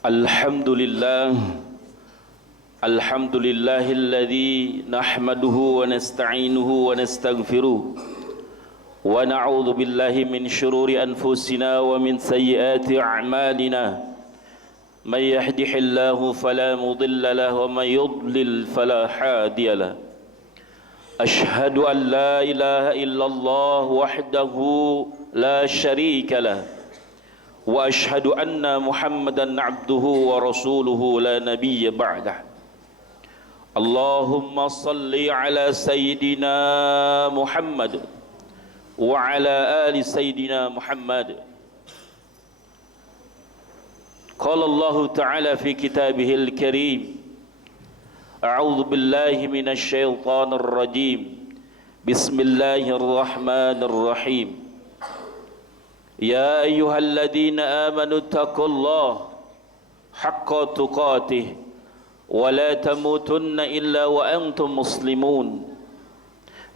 Alhamdulillah, alhamdulillahilladzi nahmaduhu wa nasta'inuhu wa nastaghfiruh wa na'udzu billahi min shururi anfusina wa min sayyiati a'malina. May yahdihillahu fala mudilla lahu wa may yudlil fala hadiya lahu. Ashhadu an la ilaha illallah wahdahu la syarika lahu wa ashhadu anna Muhammadan abduhu wa rasuluhu la nabiyya ba'dah. Allahumma salli ala sayyidina Muhammad wa ala ali sayyidina Muhammad. Qala Allah ta'ala fi kitabihil karim, a'udzu billahi minasy syaithanir rajim. Bismillahirrahmanirrahim. Ya ayyuhalladzina amanu taqullaha haqqa tuqatih wa la tamutunna illa wa antum muslimun.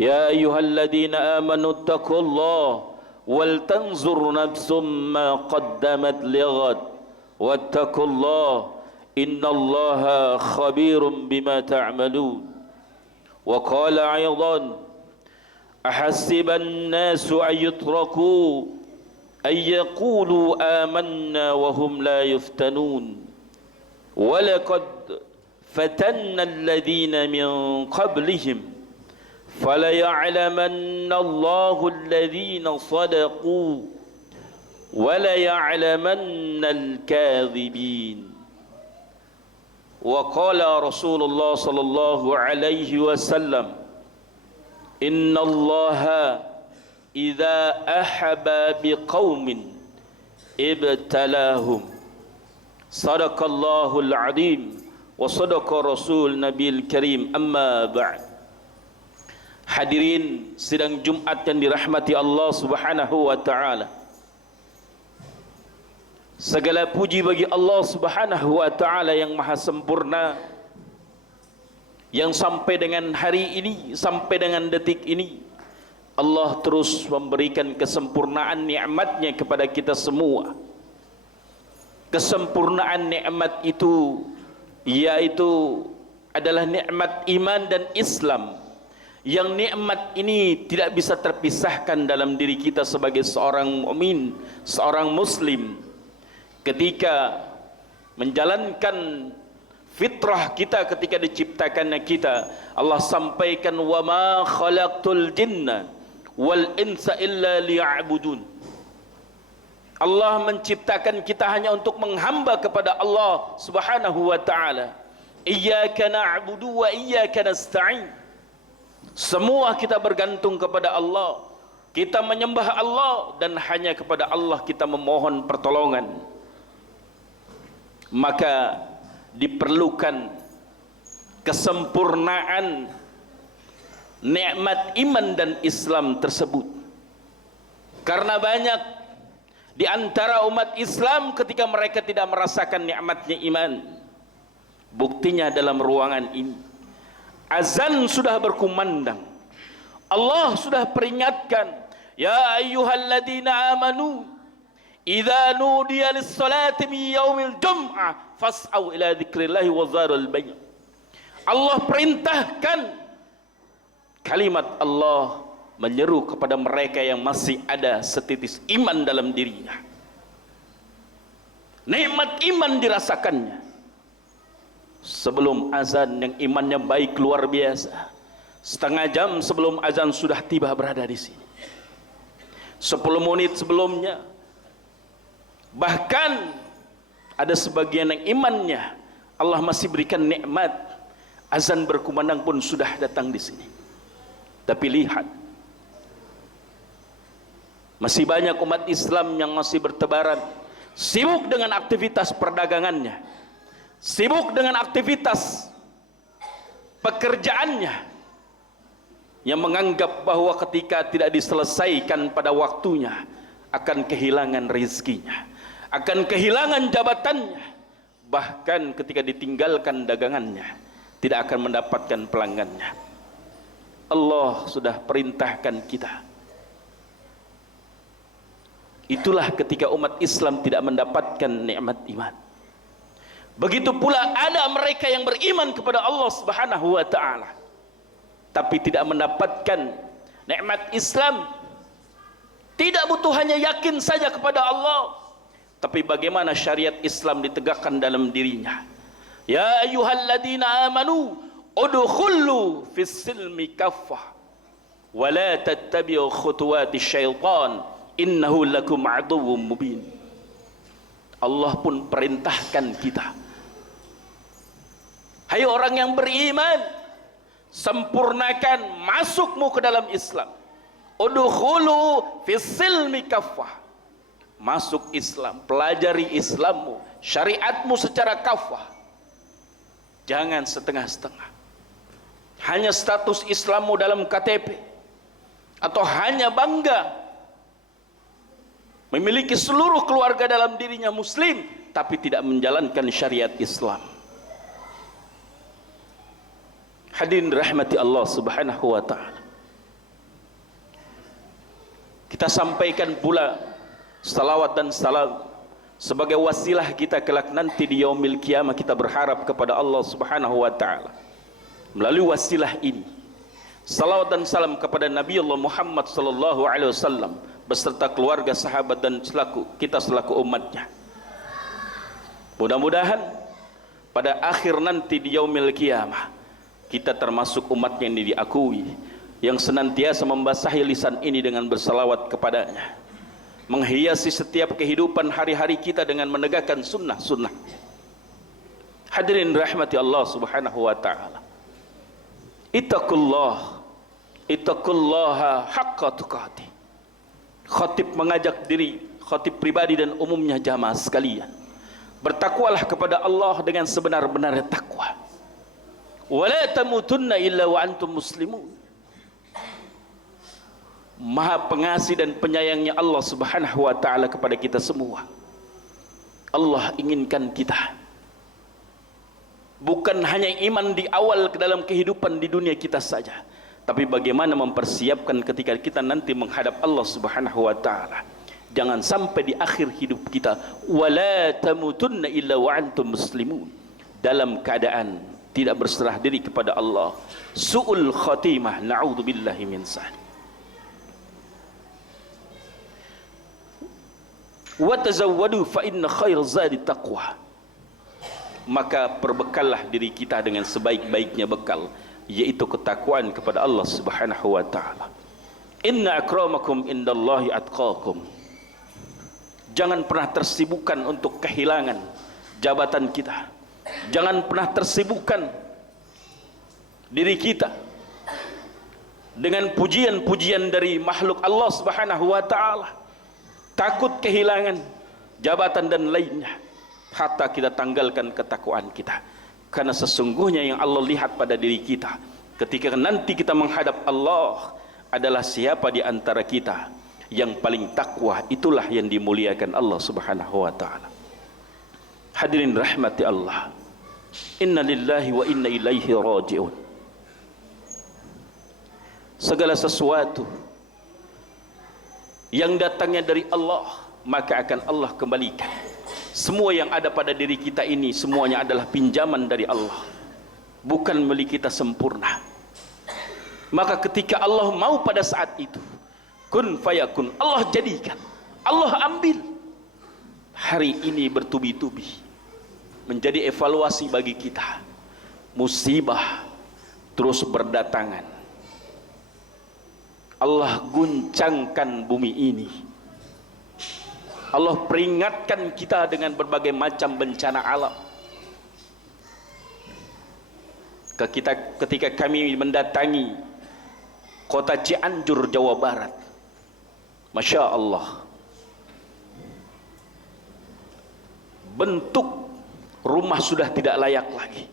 Ya ayyuhalladzina amanu taqullaha wal tanzur nafsum ma qaddamat lighad wattaqullaha innallaha khabirum bima ta'malun. Wa qala aidan ahasiban nasu ayyutraku ay yaqulu amanna wa hum la yuftanun wa laqad fatanna alladhina min qablihim fala ya'lamanna Allahu alladhina sadaqu wa la ya'lamanna al-kadhibin. Wa qala Rasulullah sallallahu alaihi wasallam, inna Allaha idza ahaba biqaumin ibtalahum. Sadaqallahul azim wa sadaqa rasul nabiyil karim. Amma ba'd. Hadirin sidang Jumat yang dirahmati Allah Subhanahu wa taala. Segala puji bagi Allah Subhanahu wa taala yang maha sempurna, yang sampai dengan hari ini, sampai dengan detik ini Allah terus memberikan kesempurnaan nikmatnya kepada kita semua. Kesempurnaan nikmat itu yaitu adalah nikmat iman dan Islam, yang nikmat ini tidak bisa terpisahkan dalam diri kita sebagai seorang mukmin, seorang muslim. Ketika menjalankan fitrah kita ketika diciptakannya kita, Allah sampaikan, wa ma khalaqtul jinna wal insa illa liya'budun. Allah menciptakan kita hanya untuk menghamba kepada Allah Subhanahu wa taala. Iyyaka na'budu wa iyyaka nasta'in. Semua kita bergantung kepada Allah, kita menyembah Allah, dan hanya kepada Allah kita memohon pertolongan. Maka diperlukan kesempurnaan nikmat iman dan Islam tersebut. Karena banyak di antara umat Islam ketika mereka tidak merasakan nikmatnya iman. Buktinya dalam ruangan ini, azan sudah berkumandang, Allah sudah peringatkan, ya ayyuhalladzina amanu idza nudiya lis-salati min yaumil jum'ah fas'au ila dzikrillahi wa dzarul bay'. Allah perintahkan, kalimat Allah menyeru kepada mereka yang masih ada setitis iman dalam dirinya. Nikmat iman dirasakannya sebelum azan, yang imannya baik luar biasa. Setengah jam sebelum azan sudah tiba berada di sini. 10 menit sebelumnya, bahkan ada sebagian yang imannya Allah masih berikan nikmat, azan berkumandang pun sudah datang di sini. Tapi lihat, masih banyak umat Islam yang masih bertebaran, sibuk dengan aktivitas perdagangannya, sibuk dengan aktivitas pekerjaannya, yang menganggap bahwa ketika tidak diselesaikan pada waktunya akan kehilangan rezekinya, akan kehilangan jabatannya, bahkan ketika ditinggalkan dagangannya tidak akan mendapatkan pelanggannya. Allah sudah perintahkan kita. Itulah ketika umat Islam tidak mendapatkan nikmat iman. Begitu pula ada mereka yang beriman kepada Allah Subhanahu wa taala tapi tidak mendapatkan nikmat Islam. Tidak butuh hanya yakin saja kepada Allah, tapi bagaimana syariat Islam ditegakkan dalam dirinya. Ya ayyuhalladzina amanu udkhulu fis silmi kaffah wa la tattabi'u khutuwati syaitan innahu lakum aduwwum mubin. Allah pun perintahkan kita, hai orang yang beriman, sempurnakan masukmu ke dalam Islam. Udkhulu fis silmi kaffah, masuk Islam, pelajari Islammu, syariatmu secara kafah, jangan setengah-setengah. Hanya status Islammu dalam KTP, atau hanya bangga memiliki seluruh keluarga dalam dirinya muslim tapi tidak menjalankan syariat Islam. Hadirin rahmati Allah Subhanahu wa taala, kita sampaikan pula salawat dan salam sebagai wasilah kita kelak nanti di yaumil qiyamah. Kita berharap kepada Allah Subhanahu wa taala melalui wasilah ini, salawat dan salam kepada Nabi Allah Muhammad sallallahu alaihi wasallam beserta keluarga, sahabat dan kita selaku umatnya. Mudah-mudahan pada akhir nanti di yaumil qiyamah kita termasuk umatnya yang diakui, yang senantiasa membasahi lisan ini dengan bersalawat kepadanya, menghiasi setiap kehidupan hari-hari kita dengan menegakkan sunnah-sunnah. Hadirin rahmati Allah Subhanahu wa taala, ittaqullaha haqqa tuqatih. Khatib mengajak diri, khatib pribadi dan umumnya jamaah sekalian, bertakwalah kepada Allah dengan sebenar-benarnya takwa. Wala tamutunna illa wa antum muslimun. Maha pengasih dan penyayangnya Allah Subhanahu wa taala kepada kita semua. Allah inginkan kita bukan hanya iman di awal ke dalam kehidupan di dunia kita saja, tapi bagaimana mempersiapkan ketika kita nanti menghadap Allah Subhanahu wa taala. Jangan sampai di akhir hidup kita wala tamutunna illa wa antum muslimun, dalam keadaan tidak berserah diri kepada Allah. Su'ul khatimah, na'udzubillahi min zalik. Wa tazawwadu fa inna khair zadi taqwa. Maka perbekallah diri kita dengan sebaik-baiknya bekal, yaitu ketakwaan kepada Allah Subhanahu wa taala. Inna akramakum indallahi atqakum. Jangan pernah tersibukkan untuk kehilangan jabatan kita. Jangan pernah tersibukkan diri kita dengan pujian-pujian dari makhluk Allah Subhanahu wa taala, takut kehilangan jabatan dan lainnya, hatta kita tanggalkan ketakwaan kita. Karena sesungguhnya yang Allah lihat pada diri kita ketika nanti kita menghadap Allah adalah siapa di antara kita yang paling takwa. Itulah yang dimuliakan Allah Subhanahu wa taala. Hadirin rahmati Allah, inna lillahi wa inna ilaihi raji'un. Segala sesuatu yang datangnya dari Allah maka akan Allah kembalikan. Semua yang ada pada diri kita ini semuanya adalah pinjaman dari Allah, bukan milik kita sempurna. Maka ketika Allah mau pada saat itu, kun fayakun, Allah jadikan, Allah ambil. Hari ini bertubi-tubi menjadi evaluasi bagi kita. Musibah terus berdatangan. Allah guncangkan bumi ini. Allah peringatkan kita dengan berbagai macam bencana alam. Ketika kami mendatangi kota Cianjur, Jawa Barat, Masya Allah, bentuk rumah sudah tidak layak lagi.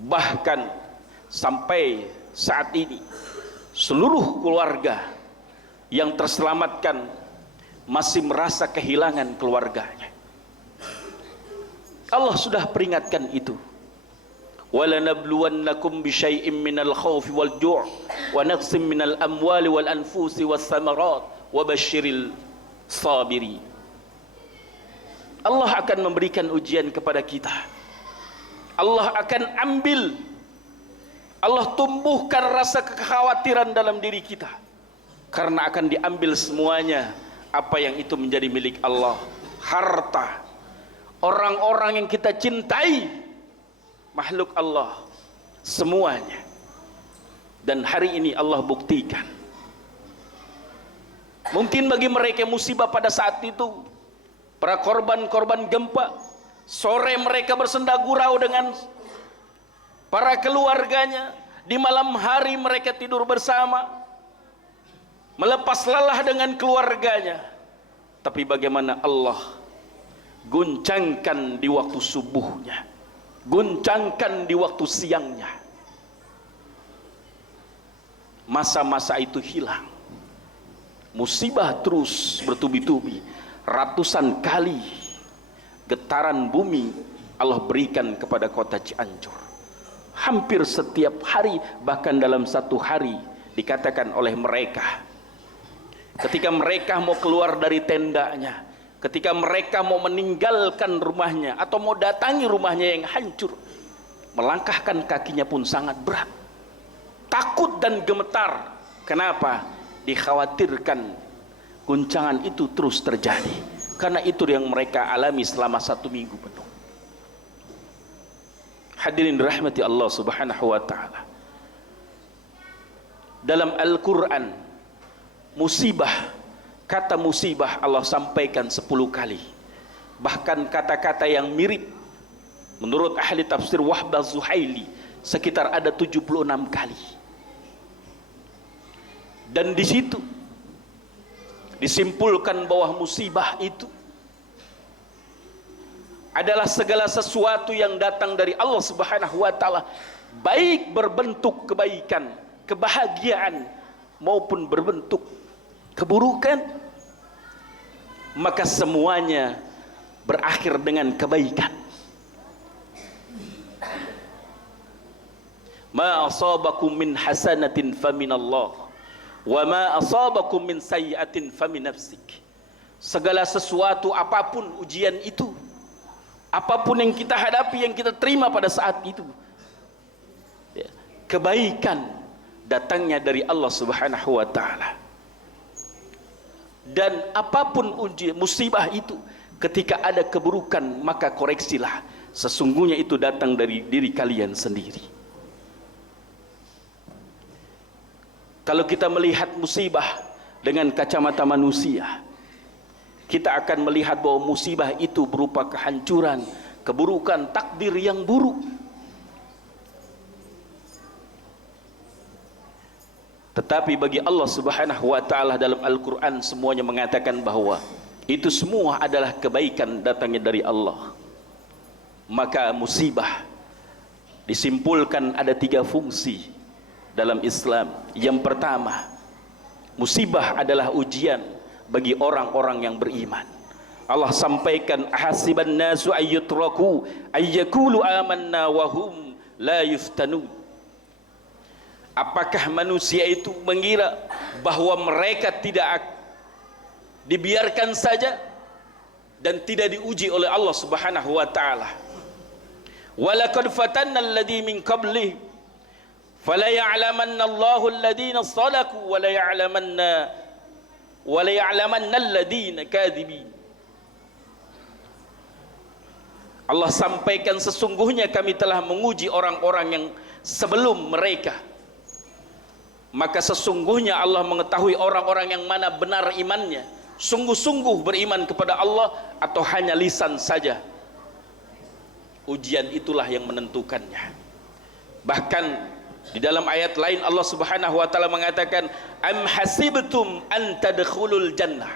Bahkan sampai saat ini seluruh keluarga yang terselamatkan masih merasa kehilangan keluarganya. Allah sudah peringatkan itu. وَلَنَبْلُوَنَّكُمْ بِشَيْءٍ مِّنَ الْخَوْفِ وَالْجُوعِ وَنَقْصٍ مِّنَ الْأَمْوَالِ وَالْأَنْفُسِ وَالثَّمَرَاتِ وَبَشِّرِ الصَّابِرِينَ. Allah akan memberikan ujian kepada kita. Allah akan ambil, Allah tumbuhkan rasa kekhawatiran dalam diri kita, karena akan diambil semuanya apa yang itu menjadi milik Allah. Harta, orang-orang yang kita cintai, makhluk Allah, semuanya. Dan hari ini Allah buktikan. Mungkin bagi mereka musibah pada saat itu, para korban-korban gempa, sore mereka bersenda gurau dengan para keluarganya, di malam hari mereka tidur bersama, melepas lelah dengan keluarganya. Tapi bagaimana Allah guncangkan di waktu subuhnya, guncangkan di waktu siangnya. Masa-masa itu hilang. Musibah terus bertubi-tubi. Ratusan kali getaran bumi Allah berikan kepada kota Cianjur. Hampir setiap hari, bahkan dalam satu hari, dikatakan oleh mereka, ketika mereka mau keluar dari tendanya, ketika mereka mau meninggalkan rumahnya atau mau datangi rumahnya yang hancur, melangkahkan kakinya pun sangat berat, takut dan gemetar. Kenapa? Dikhawatirkan guncangan itu terus terjadi, karena itu yang mereka alami selama 1 minggu penuh. Hadirin rahmati Allah subhanahu wa ta'ala, dalam Al-Quran musibah, kata musibah Allah sampaikan 10 kali. Bahkan kata-kata yang mirip menurut ahli tafsir Wahb Az-Zuhaili sekitar ada 76 kali. Dan di situ disimpulkan bahwa musibah itu adalah segala sesuatu yang datang dari Allah Subhanahu wa taala, baik berbentuk kebaikan, kebahagiaan, maupun berbentuk keburukan, maka semuanya berakhir dengan kebaikan. Ma asabakum min hasanatin faminallah wa ma asabakum min sayyi'atin famin nafsik. Segala sesuatu, apapun ujian itu, apapun yang kita hadapi, yang kita terima pada saat itu, ya, kebaikan datangnya dari Allah Subhanahu wa ta'ala. Dan apapun ujian musibah itu, ketika ada keburukan, maka koreksilah, sesungguhnya itu datang dari diri kalian sendiri. Kalau kita melihat musibah dengan kacamata manusia, kita akan melihat bahwa musibah itu berupa kehancuran, keburukan, takdir yang buruk. Tetapi bagi Allah Subhanahu wa ta'ala dalam Al-Quran semuanya mengatakan bahwa itu semua adalah kebaikan datangnya dari Allah. Maka musibah disimpulkan ada 3 fungsi dalam Islam. Yang pertama, musibah adalah ujian bagi orang-orang yang beriman. Allah sampaikan, hasiban nasu ayyutraku ayyakulu amanna wa hum la yuftanun. Apakah manusia itu mengira bahwa mereka tidak dibiarkan saja dan tidak diuji oleh Allah Subhanahu wa ta'ala? Walaqad fatanna alladhi min qablihim fala ya'lamanna Allahu alladhina shadaku wa la ya'lamanna alladhina kadhibin. Allah sampaikan, sesungguhnya kami telah menguji orang-orang yang sebelum mereka, maka sesungguhnya Allah mengetahui orang-orang yang mana benar imannya, sungguh-sungguh beriman kepada Allah, atau hanya lisan saja. Ujian itulah yang menentukannya. Bahkan di dalam ayat lain Allah Subhanahu wa taala mengatakan, am hasibtum an tadkhulul jannah.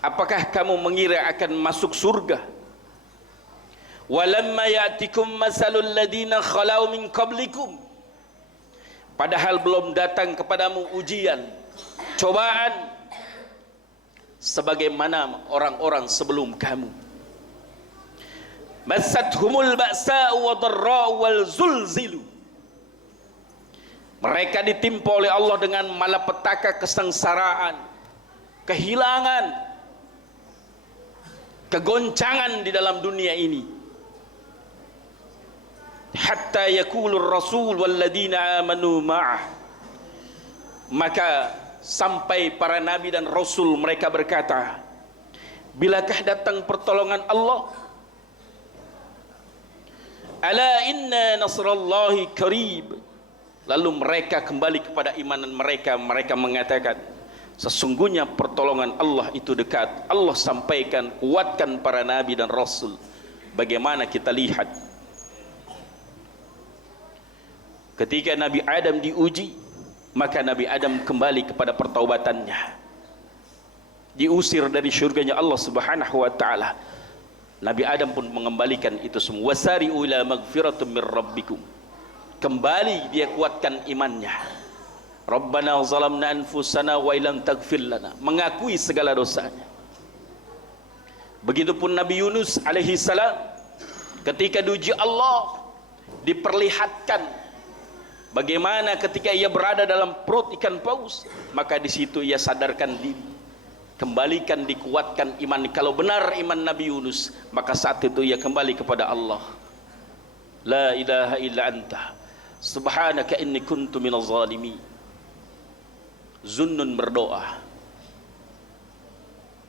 Apakah kamu mengira akan masuk surga? Walamma ya'tikum masalul ladina khalau min qablikum. Padahal belum datang kepadamu ujian, cobaan sebagaimana orang-orang sebelum kamu. Massathumul ba'sa'u wa dharra'u wal zulzilu. Mereka ditimpa oleh Allah dengan malapetaka, kesengsaraan, kehilangan, kegoncangan di dalam dunia ini. Hatta yaqulur rasul walladzina amanu ma'ah, maka sampai para nabi dan rasul mereka berkata, bilakah datang pertolongan Allah? Ala inna nasrallahi qarib. Lalu mereka kembali kepada imanan mereka. Mereka mengatakan, sesungguhnya pertolongan Allah itu dekat. Allah sampaikan, kuatkan para nabi dan rasul. Bagaimana kita lihat ketika Nabi Adam diuji, maka Nabi Adam kembali kepada pertaubatannya, diusir dari syurganya Allah subhanahu wa ta'ala. Nabi Adam pun mengembalikan itu semua. Wasari'u ila magfiratum min rabbikum. Kembali dia kuatkan imannya. Rabbana zalamna anfusana wa ilam taghfir lana, mengakui segala dosanya. Begitupun Nabi Yunus alaihi salam, ketika diuji Allah, diperlihatkan bagaimana ketika ia berada dalam perut ikan paus, maka di situ ia sadarkan diri, kembalikan, dikuatkan iman. Kalau benar iman Nabi Yunus, maka saat itu ia kembali kepada Allah. La ilaha illa anta subhanaka inni kuntu minaz zalimin. Zunnun berdoa.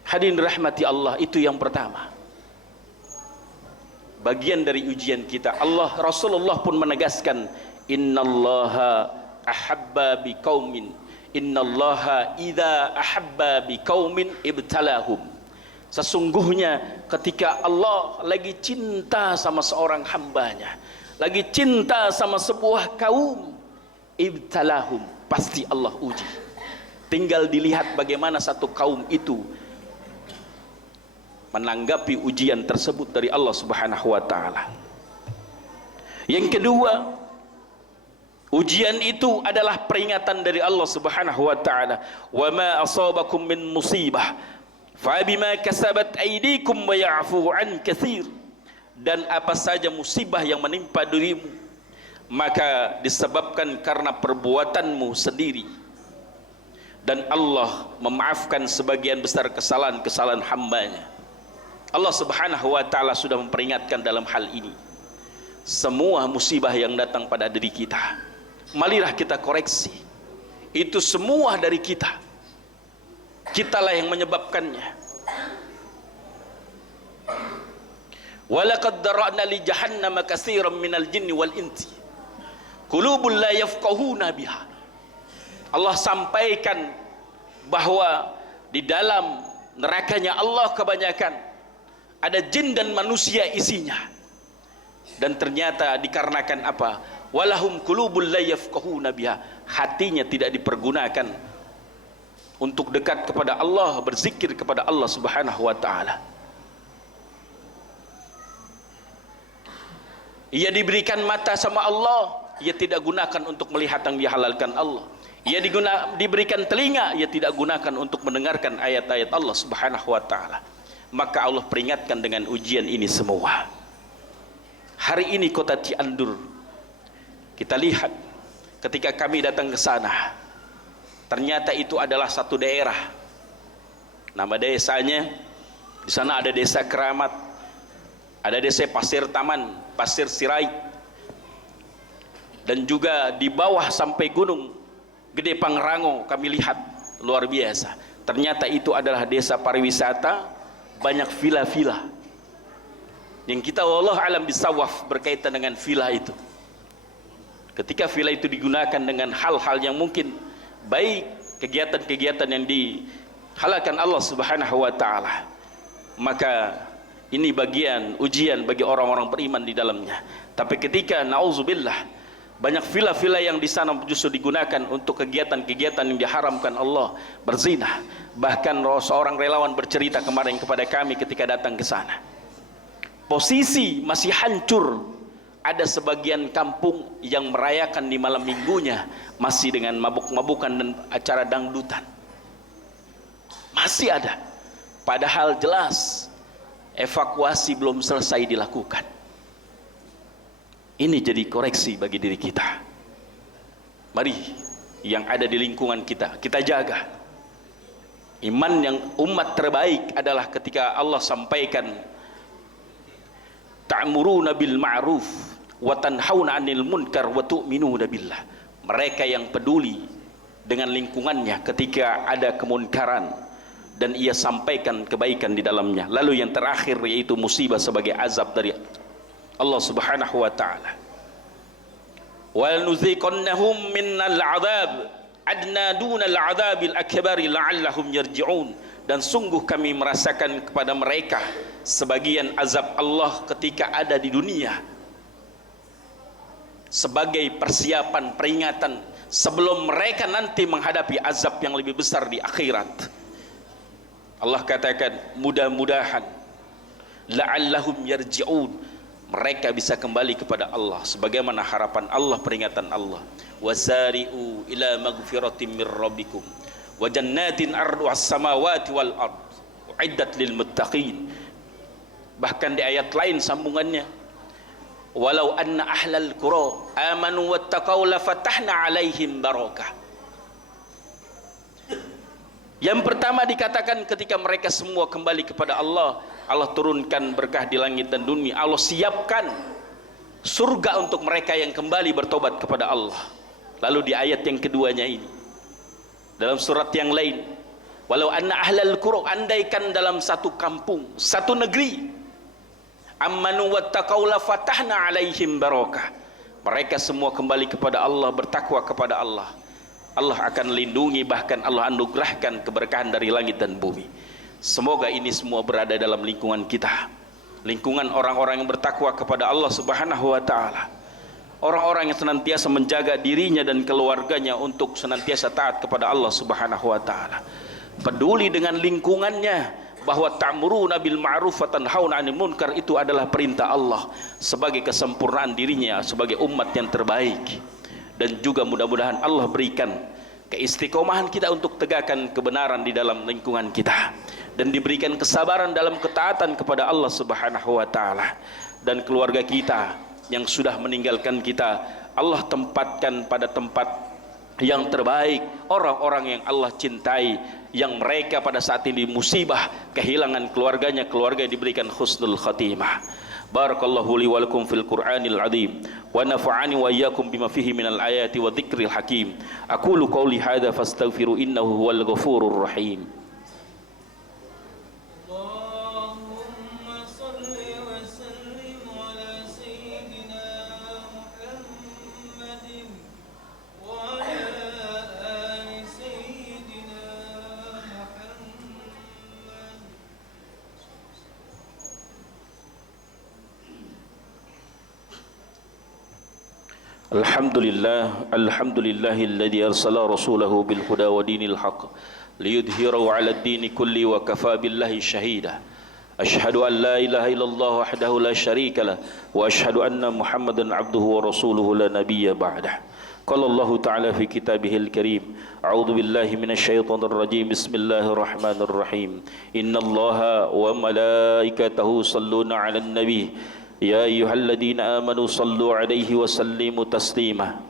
Hadirin rahmati Allah, itu yang pertama, bagian dari ujian kita. Rasulullah pun menegaskan, innallaha ahabba biqaumin, innallaha idza ahabba biqaumin ibtalahum. Sesungguhnya ketika Allah lagi cinta sama seorang hambanya, lagi cinta sama sebuah kaum, ibtalahum, pasti Allah uji. Tinggal dilihat bagaimana satu kaum itu menanggapi ujian tersebut dari Allah subhanahu wa ta'ala. Yang kedua, ujian itu adalah peringatan dari Allah subhanahu wa ta'ala. Wa ma asabakum min musibah fa bima kasabat aydikum wa ya'fu an katsir. Dan apa saja musibah yang menimpa dirimu, maka disebabkan karena perbuatanmu sendiri. Dan Allah memaafkan sebagian besar kesalahan-kesalahan hambanya. Allah subhanahu wa ta'ala sudah memperingatkan dalam hal ini. Semua musibah yang datang pada diri kita, marilah kita koreksi. Itu semua dari kita. Kitalah yang menyebabkannya. Walaqad dara'na li jahannama katsiran minal jinni wal insi qulubun la yafqahuna biha. Allah sampaikan bahwa di dalam nerakanya Allah kebanyakan ada jin dan manusia isinya. Dan ternyata dikarenakan apa? Walahum qulubul la yafqahuna biha. Hatinya tidak dipergunakan untuk dekat kepada Allah, berzikir kepada Allah subhanahu wa ta'ala. Ia diberikan mata sama Allah, ia tidak gunakan untuk melihat yang dihalalkan Allah. Ia diberikan telinga, ia tidak gunakan untuk mendengarkan ayat-ayat Allah subhanahu wa ta'ala. Maka Allah peringatkan dengan ujian ini semua. Hari ini kota Cianjur, kita lihat ketika kami datang ke sana, ternyata itu adalah satu daerah. Nama desanya, di sana ada desa Keramat, ada desa Pasir Taman, Pasir Sirait, dan juga di bawah sampai gunung Gede Pangrango kami lihat luar biasa. Ternyata itu adalah desa pariwisata, banyak villa-villa. Yang kita wallahu alam bisawaf berkaitan dengan villa itu. Ketika villa itu digunakan dengan hal-hal yang mungkin baik, kegiatan-kegiatan yang dihalalkan Allah subhanahu wa ta'ala, maka ini bagian ujian bagi orang-orang beriman di dalamnya. Tapi ketika na'udzubillah banyak villa-villa yang di sana justru digunakan untuk kegiatan-kegiatan yang diharamkan Allah, berzina. Bahkan seorang relawan bercerita kemarin kepada kami ketika datang ke sana, posisi masih hancur. Ada sebagian kampung yang merayakan di malam minggunya masih dengan mabuk-mabukan dan acara dangdutan. Masih ada. Padahal jelas evakuasi belum selesai dilakukan. Ini jadi koreksi bagi diri kita. Mari yang ada di lingkungan kita, kita jaga. Iman yang umat terbaik adalah ketika Allah sampaikan ta'muruna bil ma'ruf wa tanhauna 'anil munkar wa tu'minuna billah. Mereka yang peduli dengan lingkungannya ketika ada kemunkaran dan ia sampaikan kebaikan di dalamnya. Lalu yang terakhir yaitu musibah sebagai azab dari Allah Subhanahu wa taala. Wal nuziqannahum minnal 'adzab adna dunal 'adzabil akbari la'allahum yarji'un. Dan sungguh kami merasakan kepada mereka sebagian azab Allah ketika ada di dunia sebagai persiapan peringatan sebelum mereka nanti menghadapi azab yang lebih besar di akhirat. Allah katakan mudah-mudahan la'allahum yarji'un, mereka bisa kembali kepada Allah sebagaimana harapan Allah, peringatan Allah. Wasari'u ila maghfiratin mir rabbikum wa jannatin arduhas samawati wal ard uiddat lil muttaqin. Bahkan di ayat lain sambungannya, walau anna ahlal qura amanu wattaqau la fatahna alaihim barakah. Yang pertama dikatakan ketika mereka semua kembali kepada Allah, Allah turunkan berkah di langit dan dunia. Allah siapkan surga untuk mereka yang kembali bertobat kepada Allah. Lalu di ayat yang keduanya ini, dalam surat yang lain, walau anna ahlal qura, andaikan dalam satu kampung, satu negeri, amanu wattaqau la fatahna alaihim barakah, mereka semua kembali kepada Allah, bertakwa kepada Allah, Allah akan lindungi, bahkan Allah anugerahkan keberkahan dari langit dan bumi. Semoga ini semua berada dalam lingkungan kita, lingkungan orang-orang yang bertakwa kepada Allah Subhanahu wa taala, orang-orang yang senantiasa menjaga dirinya dan keluarganya untuk senantiasa taat kepada Allah Subhanahu wa taala, peduli dengan lingkungannya, bahwa ta'muruna bil ma'ruf wa tanhauna 'anil munkar itu adalah perintah Allah sebagai kesempurnaan dirinya sebagai umat yang terbaik. Dan juga mudah-mudahan Allah berikan keistiqomahan kita untuk tegakkan kebenaran di dalam lingkungan kita, dan diberikan kesabaran dalam ketaatan kepada Allah Subhanahu wa taala. Dan keluarga kita yang sudah meninggalkan kita, Allah tempatkan pada tempat yang terbaik, orang-orang yang Allah cintai, yang mereka pada saat ini musibah kehilangan keluarganya, keluarga yang diberikan husnul khatimah. Barakallahu li wa lakum fil Qur'anil azim wa nafa'ani wa iyyakum bima fihi minal ayati wa dzikril hakim. Aqulu qawli hadza fastaghfiru innahu huwal ghafurur rahim. Alhamdulillahilladzi arsala rasulahu bil huda wa dinil haqq liyudhhirahu 'ala ad-dini kulli wa kafa billahi shahida. Asyhadu an la ilaha illallah wahdahu la syarika lah wa asyhadu anna Muhammadan 'abduhu wa rasuluhu la nabiyya ba'dah. Qala Allah ta'ala fi kitabihil karim, a'udzu billahi minasyaitonir rajim, bismillahirrahmanirrahim. Innallaha wa malaikatahu yusholluna 'alan nabi ya ayyuhalladzina amanu sallu 'alaihi wa sallimu taslima.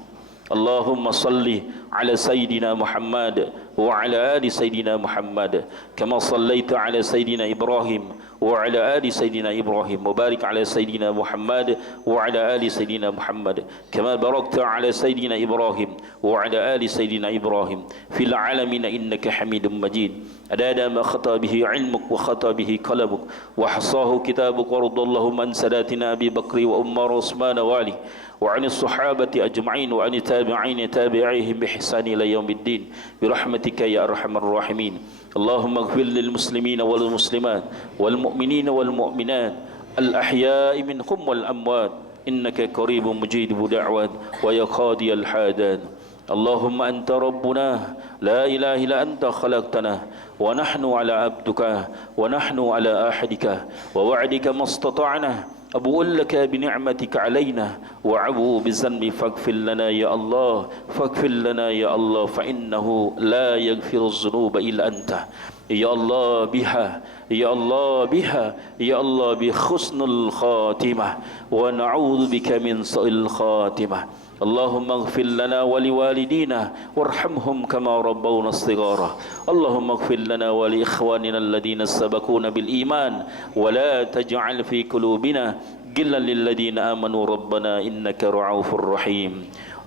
Allahumma salli ala sayyidina Muhammad wa ala ali sayyidina Muhammad kama sallaita ala sayyidina Ibrahim wa ala ali sayyidina Ibrahim wa barik ala sayyidina Muhammad wa ala ali sayyidina Muhammad kama barakta ala sayyidina Ibrahim wa ala ali sayyidina Ibrahim fil alamin innaka Hamidum Majid. Adada ma khata bihi ilmuk wa khata bihi qalamuk wa hasahu kitabuk wa radallahu man sadatina Abi Bakri wa Umar wa Uthman wa Ali wa 'anil sahabati ajma'in wa 'anil tabi'in tabi'ihim bi ihsani ila yaumiddin bi rahmatika ya arhamar rahimin. Allahumma ighfir lil muslimina wal muslimat wal mu'minina wal mu'minat al ahya'i minhum wal amwat innaka qaribun mujibud da'wat wa ya qadiyal hadan. Allahumma anta rabbuna la ilaha illa anta khalaqtana wa nahnu ala abduka wa nahnu ala ahadika wa wa'dika mastata'na abu'u laka bi ni'matika alaina wa abu bi zanbi faghfir lana ya Allah, faghfir lana ya Allah, fa innahu la yaghfiru dhunuba illa anta. Ya Allah biha, ya Allah biha, ya Allah bi husnul khatimah wa na'udzu bika min su'il khatimah. اللهم اغفر لنا ولوالدينا وارحمهم كما ربونا صغارا اللهم اغفر لنا ولإخواننا الذين سبقونا بالإيمان ولا تجعل في قلوبنا غلا للذين آمنوا ربنا إنك رعوف رحيم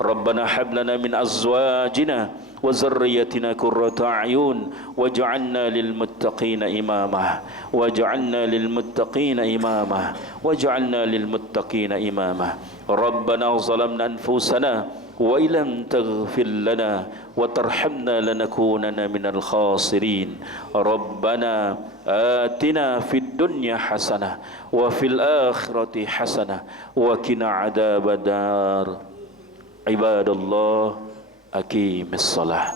ربنا هب لنا من أزواجنا وذريتنا قرة أعين واجعلنا للمتقين إماما واجعلنا للمتقين إماما واجعلنا للمتقين إماما ربنا ظلمنا أنفسنا وإن لم تغفر لنا وترحمنا لنكونن من الخاسرين ربنا آتنا في الدنيا حسنة وفي الآخرة حسنة وقنا عذاب النار عباد الله أقيم الصلاة